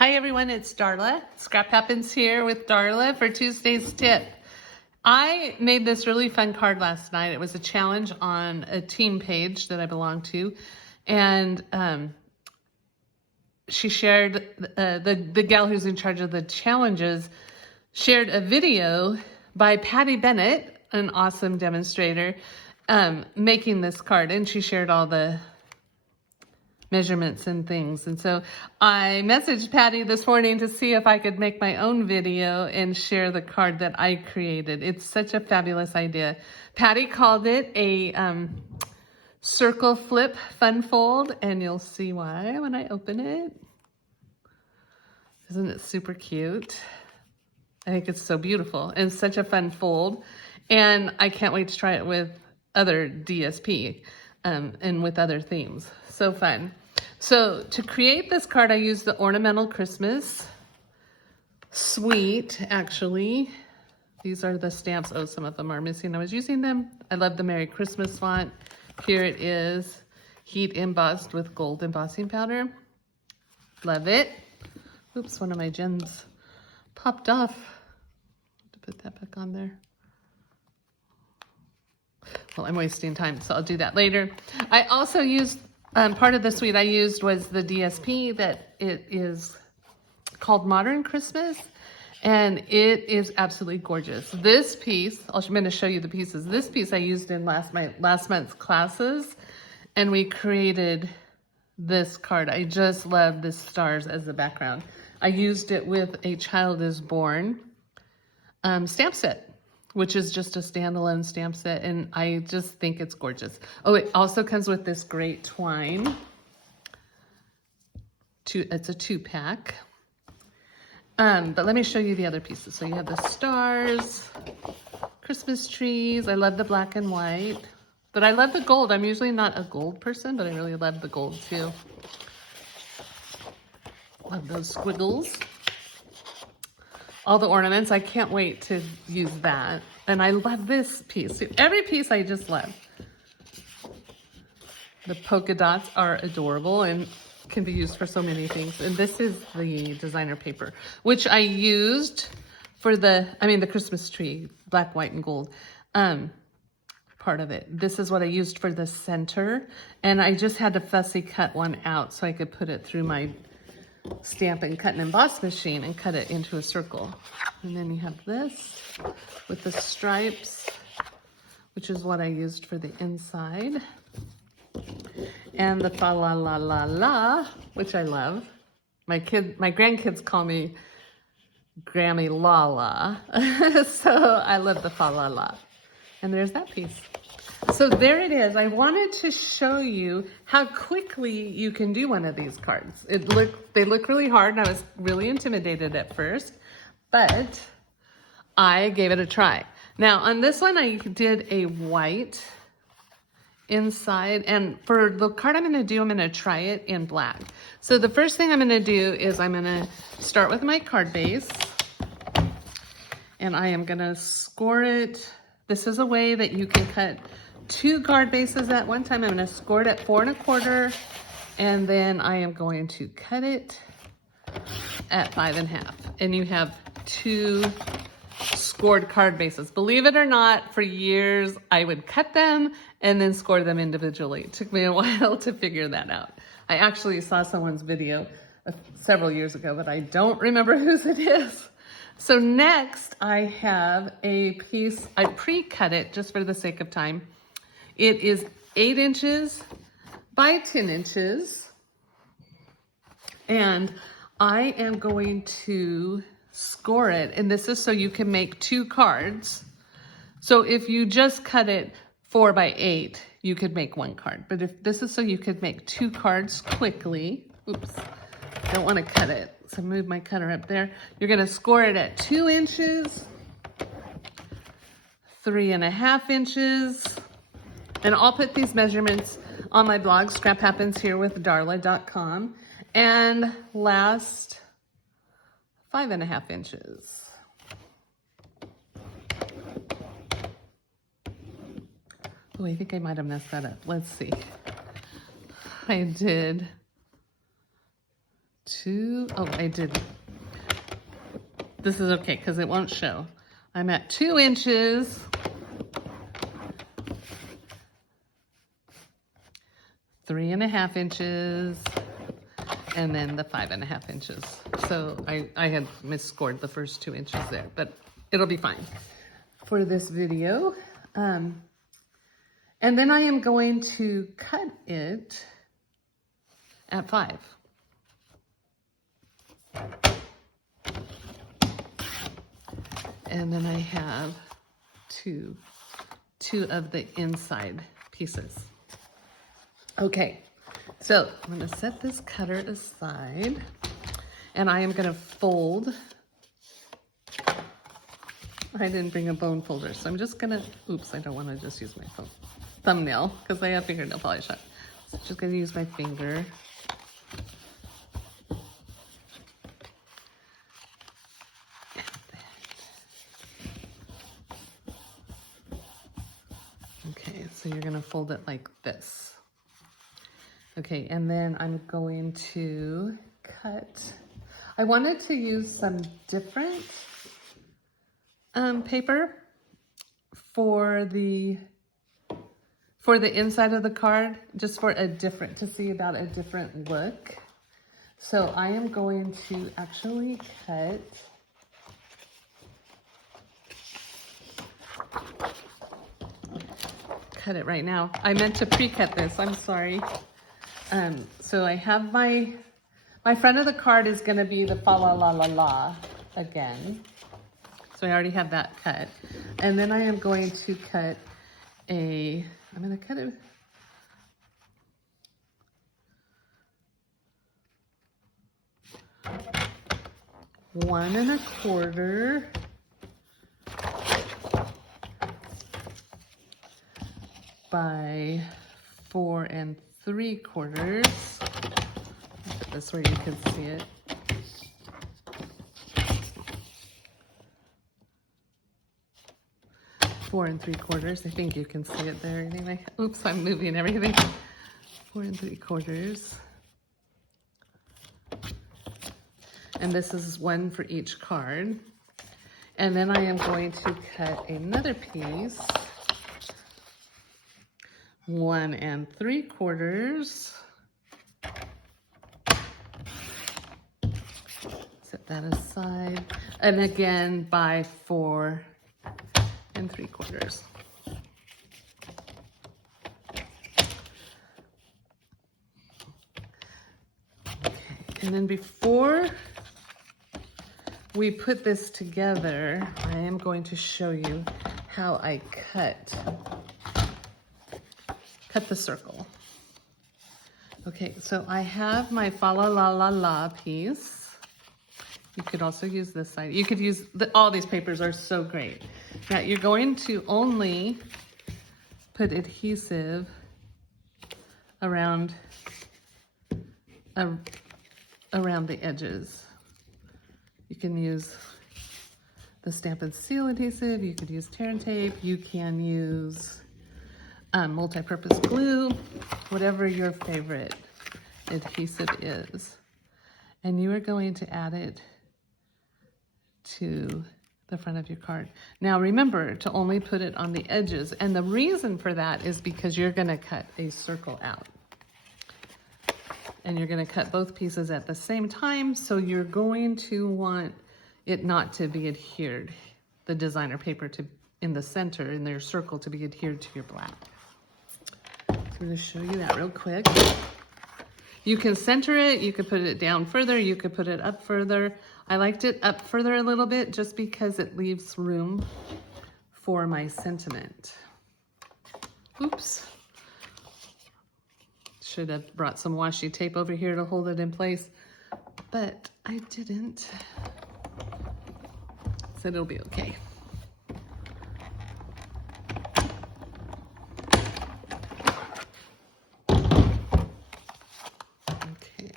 Hi everyone, it's Darla. Scrap Happens here with Darla for Tuesday's tip. I made this really fun card last night. It was a challenge on a team page that I belong to. And she shared, the gal who's in charge of the challenges shared a video by Bennett, an awesome demonstrator, making this card. And she shared all the measurements and things. And so I messaged Patty this morning to see if I could make my own video and share the card that I created. It's such a fabulous idea. Patty called it a circle flip fun fold, and you'll see why when I open it. Isn't it super cute? I think it's so beautiful and such a fun fold. And I can't wait to try it with other DSP and with other themes. So fun. So to create this card, I used the Ornamental Christmas Suite, actually. These are the stamps. Oh, some of them are missing. I was using them. I love the Merry Christmas font. Here it is, heat embossed with gold embossing powder. Love it. Oops, one of my gems popped off. To put that back on there. Well, I'm wasting time, so I'll do that later. I also used, part of the suite I used was the DSP that it is called Modern Christmas, and it is absolutely gorgeous. This piece, I'm going to show you the pieces. This piece I used in last month's classes, and we created this card. I just love the stars as the background. I used it with A Child is Born stamp set, which is just a standalone stamp set, and I just think it's gorgeous. Oh, it also comes with this great twine. It's a 2-pack. But let me show you the other pieces. So you have the stars, Christmas trees. I love the black and white, but I love the gold. I'm usually not a gold person, but I really love the gold too. Love those squiggles. All the ornaments, I can't wait to use that. And I love this piece. Every piece I just love. The polka dots are adorable and can be used for so many things. And this is the designer paper, which I used for the Christmas tree, black, white, and gold part of it. This is what I used for the center. And I just had to fussy cut one out so I could put it through my stamp and cut and emboss machine and cut it into a circle. And then you have this with the stripes, which is what I used for the inside. And the fa la la la la, which I love. My grandkids call me Grammy Lala. So I love the fa la la. And there's that piece. So there it is. I wanted to show you how quickly you can do one of these cards. They look really hard, and I was really intimidated at first, but I gave it a try. Now on this one, I did a white inside, and for the card I'm gonna do, I'm gonna try it in black. So the first thing I'm gonna do is I'm gonna start with my card base, and I am gonna score it. This is a way that you can cut 2 card bases at one time. I'm going to score it at 4 1/4, and then I am going to cut it at 5 1/2. And you have 2 scored card bases. Believe it or not, for years I would cut them and then score them individually. It took me a while to figure that out. I actually saw someone's video several years ago, but I don't remember whose it is. So next I have a piece, I pre-cut it just for the sake of time. It is 8 inches by 10 inches. And I am going to score it. And this is so you can make 2 cards. So if you just cut it 4 by 8, you could make 1 card. But if this is so you could make 2 cards quickly. Oops, don't want to cut it. So move my cutter up there. You're going to score it at 2 inches, 3 1/2 inches. And I'll put these measurements on my blog, scraphappenshherewithdarla.com, and last 5 1/2 inches. Oh, I think I might have messed that up. Let's see. I did 2. Oh, I did. This is okay because it won't show. I'm at 2 inches. 3.5 inches, and then the 5.5 inches. So I had misscored the first 2 inches there, but it'll be fine for this video. And then I am going to cut it at 5. And then I have two of the inside pieces. Okay, so I'm gonna set this cutter aside, and I am gonna fold. I didn't bring a bone folder, so I'm just gonna, oops, I don't wanna just use my thumbnail because I have fingernail polish on. So I'm just gonna use my finger. Okay, so you're gonna fold it like this. Okay, and then I'm going to cut. I wanted to use some different paper for the inside of the card, just for a different, to see about a different look. So I am going to actually cut it right now. I meant to pre-cut this, I'm sorry. So I have my front of the card is gonna be the fa la la la la again. So I already have that cut. And then I am going to cut I'm gonna cut it. One and a quarter by 4 3/4. This way you can see it. Four and 3/4. I think you can see it there anyway. Oops, I'm moving everything. 4 3/4. And this is one for each card. And then I am going to cut another piece. 1 3/4. Set that aside. And again by 4 3/4. Okay, and then before we put this together, I am going to show you how I cut the circle. Okay, so I have my fa la la la la piece. You could also use this side. You could use, all these papers are so great. Now you're going to only put adhesive around the edges. You can use the Stamp and Seal adhesive. You could use tear and tape. You can use multi-purpose glue, whatever your favorite adhesive is. And you are going to add it to the front of your card. Now remember to only put it on the edges, and the reason for that is because you're going to cut a circle out. And you're going to cut both pieces at the same time, so you're going to want it not to be adhered, the designer paper to in the center, in their circle, to be adhered to your black. So I'm going to show you that real quick. You can center it, you could put it down further, you could put it up further. I liked it up further a little bit just because it leaves room for my sentiment. Oops. Should have brought some washi tape over here to hold it in place, but I didn't. So it'll be okay. Okay.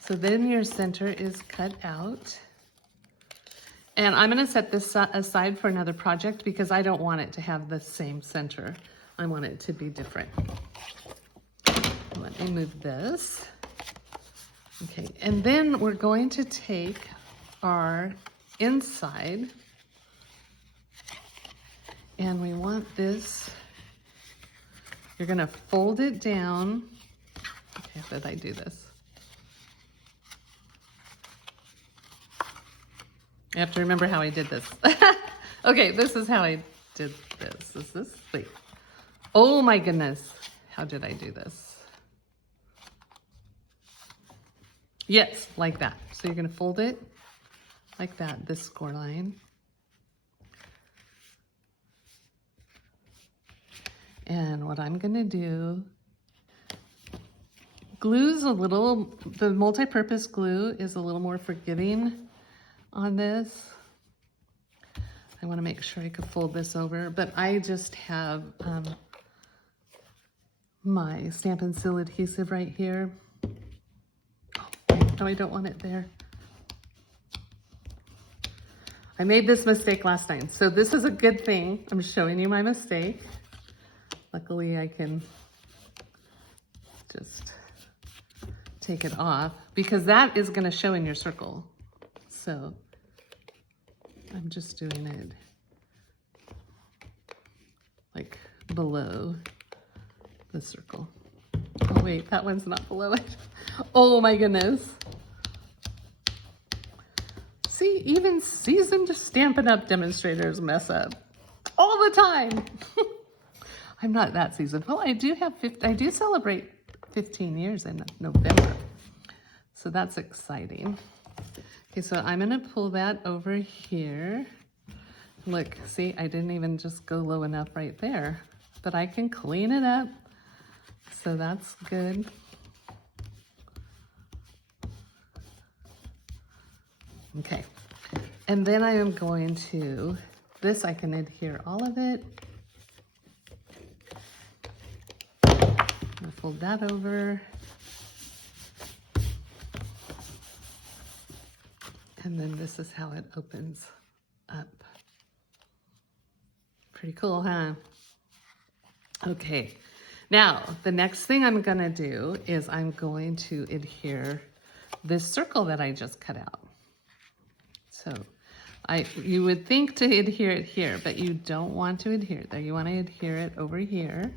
So then your center is cut out. And I'm going to set this aside for another project because I don't want it to have the same center. I want it to be different. Let me move this. Okay, and then we're going to take our inside, and we want this, you're gonna fold it down. Okay, how did I do this? I have to remember how I did this. Okay, this is how I did this. Is this, wait. Oh my goodness, how did I do this? Yes, like that. So you're gonna fold it like that, this score line. And what I'm gonna do, glue's a little, the multi-purpose glue is a little more forgiving on this. I wanna make sure I can fold this over, but I just have my Stampin' Seal adhesive right here. Oh, no, I don't want it there. I made this mistake last time, so this is a good thing. I'm showing you my mistake. Luckily, I can just take it off because that is gonna show in your circle. So I'm just doing it like below the circle. Oh wait, that one's not below it. Oh my goodness. See, even seasoned Stampin' Up! Demonstrators mess up all the time. I'm not that seasoned. Well, I do celebrate 15 years in November. So that's exciting. Okay, so I'm gonna pull that over here. Look, see, I didn't even just go low enough right there, but I can clean it up. So that's good. Okay, and then I am going to, this I can adhere all of it. I'll fold that over. And then this is how it opens up. Pretty cool, huh? Okay, now the next thing I'm gonna do is I'm going to adhere this circle that I just cut out. So you would think to adhere it here, but you don't want to adhere it there. You want to adhere it over here.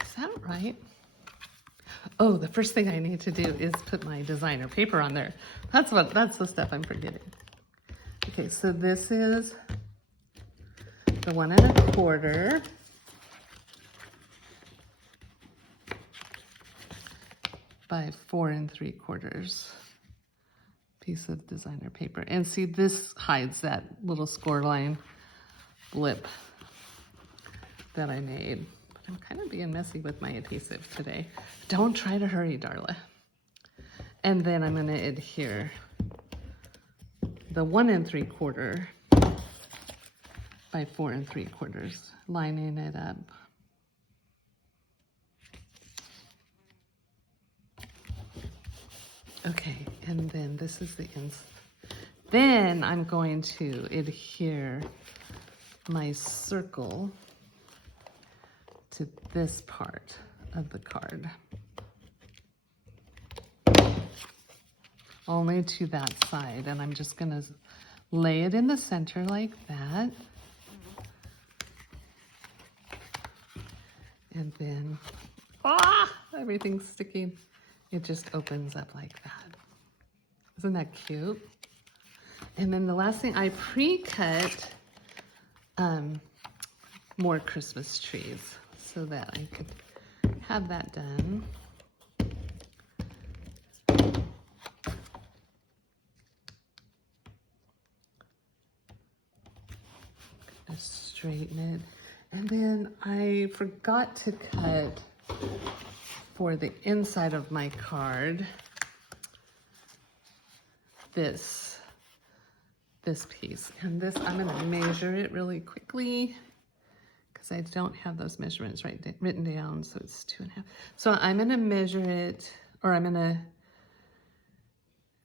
Is that right? Oh, the first thing I need to do is put my designer paper on there. That's the stuff I'm forgetting. Okay, so this is the 1 1/4 by 4 3/4 piece of designer paper. And see, this hides that little score line blip that I made. I'm kind of being messy with my adhesive today. Don't try to hurry, Darla. And then I'm going to adhere the 1 3/4 by 4 3/4, lining it up. Okay, and then this is the inside. Then I'm going to adhere my circle to this part of the card. Only to that side, and I'm just gonna lay it in the center like that. And then, everything's sticking. It just opens up like that. Isn't that cute? And then the last thing, I pre-cut more Christmas trees so that I could have that done. Just straighten it. And then I forgot to cut for the inside of my card this piece. And this, I'm gonna measure it really quickly because I don't have those measurements written down, so it's 2.5. So I'm gonna measure it, or I'm gonna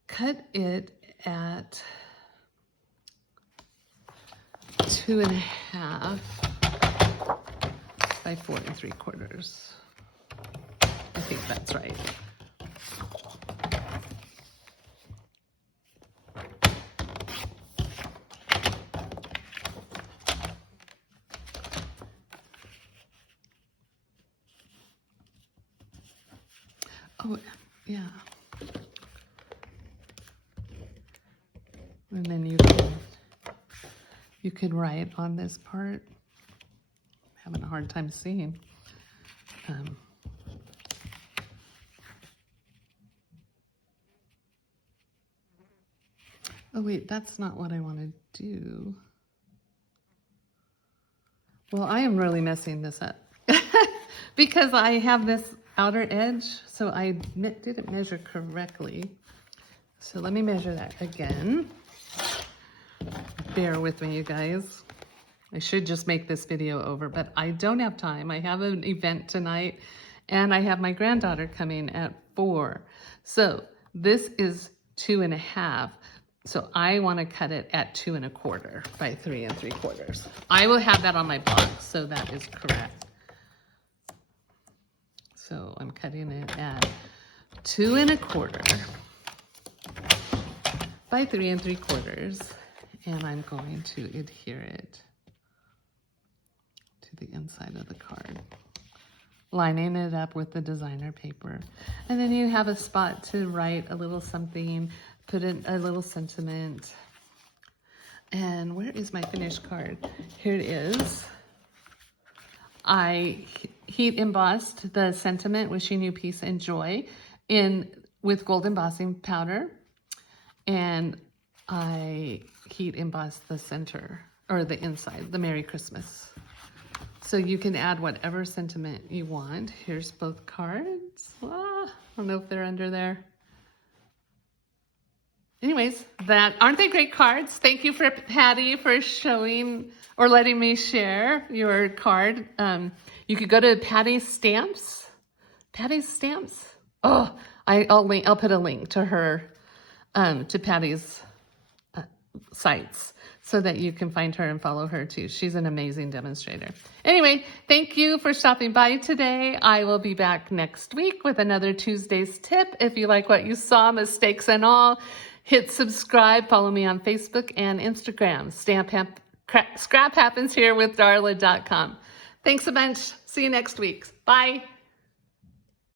cut it at 2.5 by 4 3/4. I think that's right. Oh, yeah. And then you could write on this part. I'm having a hard time seeing. Oh wait, that's not what I want to do. Well, I am really messing this up because I have this outer edge, so I didn't measure correctly. So let me measure that again. Bear with me, you guys. I should just make this video over, but I don't have time. I have an event tonight, and I have my granddaughter coming at 4. So this is 2.5. So I want to cut it at 2 1/4 by 3 3/4. I will have that on my blog, so that is correct. So I'm cutting it at 2 1/4 by 3 3/4, and I'm going to adhere it to the inside of the card, lining it up with the designer paper. And then you have a spot to write a little something, put in a little sentiment. And where is my finished card? Here it is. I heat embossed the sentiment, wishing you peace and joy, with gold embossing powder. And I heat embossed the center, or the inside, the Merry Christmas. So you can add whatever sentiment you want. Here's both cards. I don't know if they're under there. Anyways, aren't they great cards? Thank you for Patty for showing or letting me share your card. You could go to Patty's Stamps. Patty's Stamps. Oh, I'll put a link to her, to Patty's sites, so that you can find her and follow her too. She's an amazing demonstrator. Anyway, thank you for stopping by today. I will be back next week with another Tuesday's tip. If you like what you saw, mistakes and all, hit subscribe. Follow me on Facebook and Instagram. Scrap happens here with Darla.com. Thanks a bunch. See you next week. Bye.